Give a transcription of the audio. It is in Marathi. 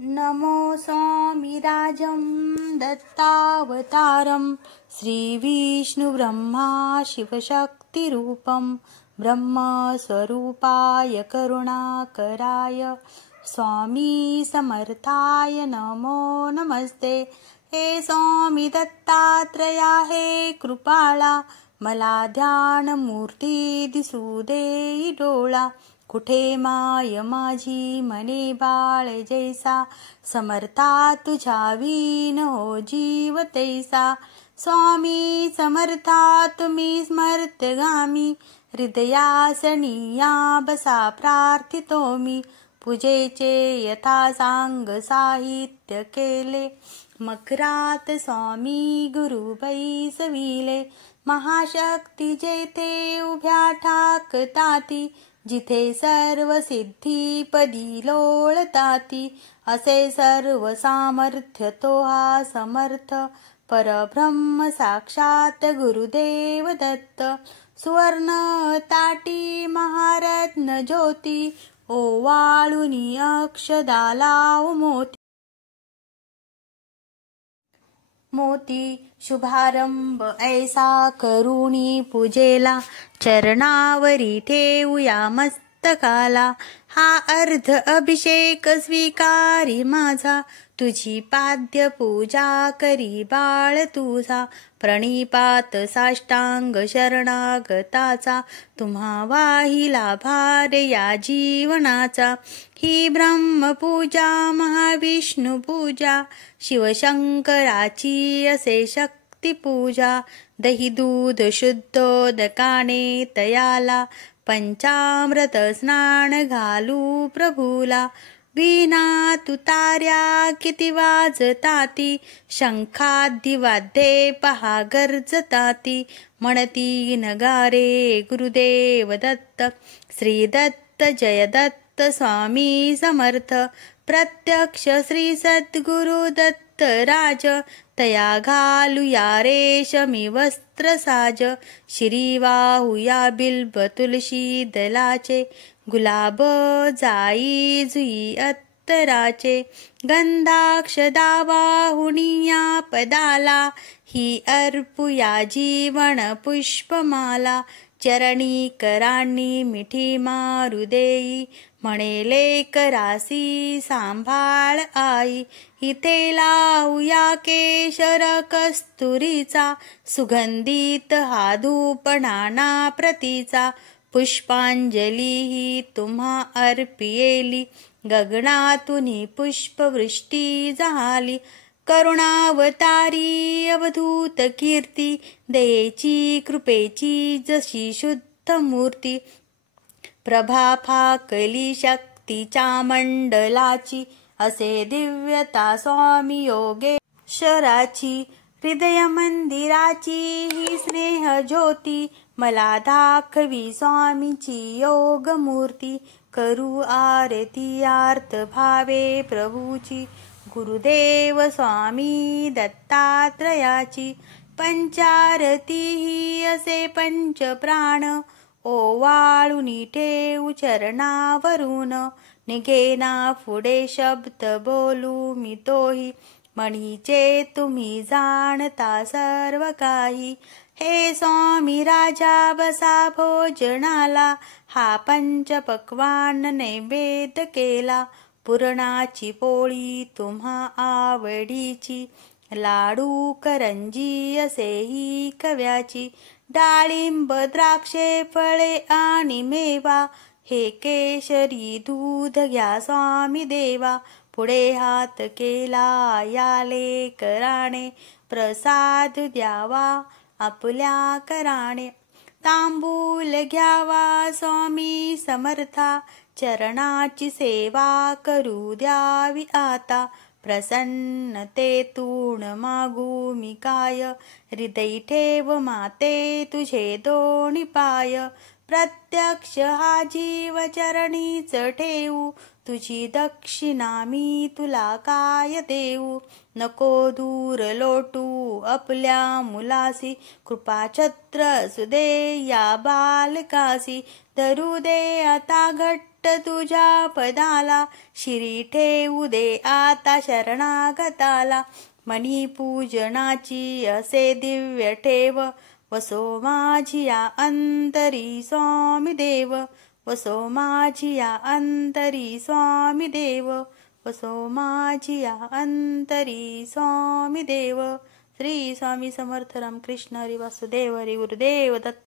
नमो स्वामिराजं दत्तावतारं श्रीविष्णुब्रह्मा शिवशक्तिरूपं ब्रह्मस्वरूपाय करुणाकराय स्वामी समर्थाय नमो नमस्ते। हे स्वामी दत्तात्रया हे कृपाळा, मला ध्यानमूर्ती दिसू देई डोळा। कुठे माय माझी मने बाळ जैसा, समर्था तुझ्या विन हो जीव तैसा। स्वामी समर्था तुम्ही स्मर्तगामी, हृदयासनी या बसा प्रार्थितो मी। पूजेचे यथा सांग साहित्य केले, मकरात स्वामी गुरु बैसविले। महाशक्ती जेथे उभ्या ठाकताती, जिथे सर्व सिद्धी पदी लोळताती। असे सर्व सामर्थ्य तो हा समर्थ, परब्रह्म साक्षात गुरुदेव दत्त। सुवर्ण ताटी महारत्न ज्योती, ओवाळुनी अक्षदा लाव मोती। शुभारंभ ऐसा करुणी पूजेला, चरणावरी ठेवूया मस्तकाला। हा अर्ध अभिषेक स्वीकारी माझा, तुझी पाद्य पूजा करी बाळ तुझा। प्रणिपात साष्टांग शरणागताचा, तुम्हा वाहिला भार या जीवनाचा। ही ब्रह्मपूजा महाविष्णू पूजा, शिवशंकराची असे शक्तिपूजा। दही दूध शुद्धोदकाने तयाला, पंचामृत स्नान घालू प्रभूला। वीणा तुतार्या किती वाजताती, शंखादी वाद्ये पहा गरजताती। म्हणती नगारे गुरुदेव दत्त, श्री दत्त जय दत्त स्वामी समर्थ। प्रत्यक्ष श्री सद्गुरु दत्त राज, तया घालूया रेशमी वस्त्र साज। शिरी वाहूया बिल्ब तुलसी दलाचे, गुलाब जाई जुई अत्तराचे। गंधाक्षदा वाहुनिया पदाला, ही अर्पुया जीवन पुष्पमाला। चरणी करांनी मिठी मारू देई, म्हणे लेकरासी सांभाळ आई। इथे लावूया केशर कस्तुरीचा, सुगंधित हा धूप नाना प्रतीचा। पुष्पांजली ही तुम्हा अर्पियेली, गगनातून पुष्पवृष्टी झाली। करुणावतारी अवधूत कीर्ती, दयेची कृपेची जशी शुद्ध मूर्ती। प्रभा फाकली शक्तीच्या मंडलाची, असे दिव्यता स्वामी योगेश्वराची। हृदय मंदिराची ही स्नेह ज्योती, मला दाखवी स्वामीची योग मूर्ती। करू आरती आर्त भावे प्रभूची, गुरुदेव स्वामी दत्तात्रयाची। पंचारती ही असे पंचप्राण, ओवाळुनी ठेवू चरणावरून। निघेना पुढे शब्द बोलू मी तोही, म्हणीचे तुम्ही जाणता सर्व काही। हे स्वामी राजा बसा भोजनाला, हा पंचपक्वान्न नैवेद्य केला। पुरणाची पोळी तुम्हा आवडीची, लाडू करंजी असेही खव्याची। डाळिंब द्राक्षे फळे आणि मेवा, हे केशरी दूध घ्या स्वामी देवा। पुढे हात केला या लेकराने, प्रसाद द्यावा आपल्या कराने। तांबूल घ्यावा स्वामी समर्था, चरणाची सेवा करू द्यावी आता। प्रसन्नतेतून मागू मी काय, हृदयी ठेव माते तुझे दोन्ही पाय। प्रत्यक्ष हा जीव चरणीच ठेवू, तुझी दक्षिणा मी तुला काय देऊ। नको दूर लोटू आपल्या मुलासी, कृपाछत्र सुदे या बालकासी। धरू दे आता घट्ट विट्ट तुझ्या पदाला, शिरी ठेवू दे आता शरणागताला. मनी पूजनाची असे दिव्य ठेव, वसो माझी या अंतरी स्वामी देव. वसो माझी या अंतरी स्वामी देव. वसो माझी या अंतरी स्वामी देव. श्री स्वामी समर्थ रामकृष्ण हरी वासुदेव हरी गुरुदेव दत्त.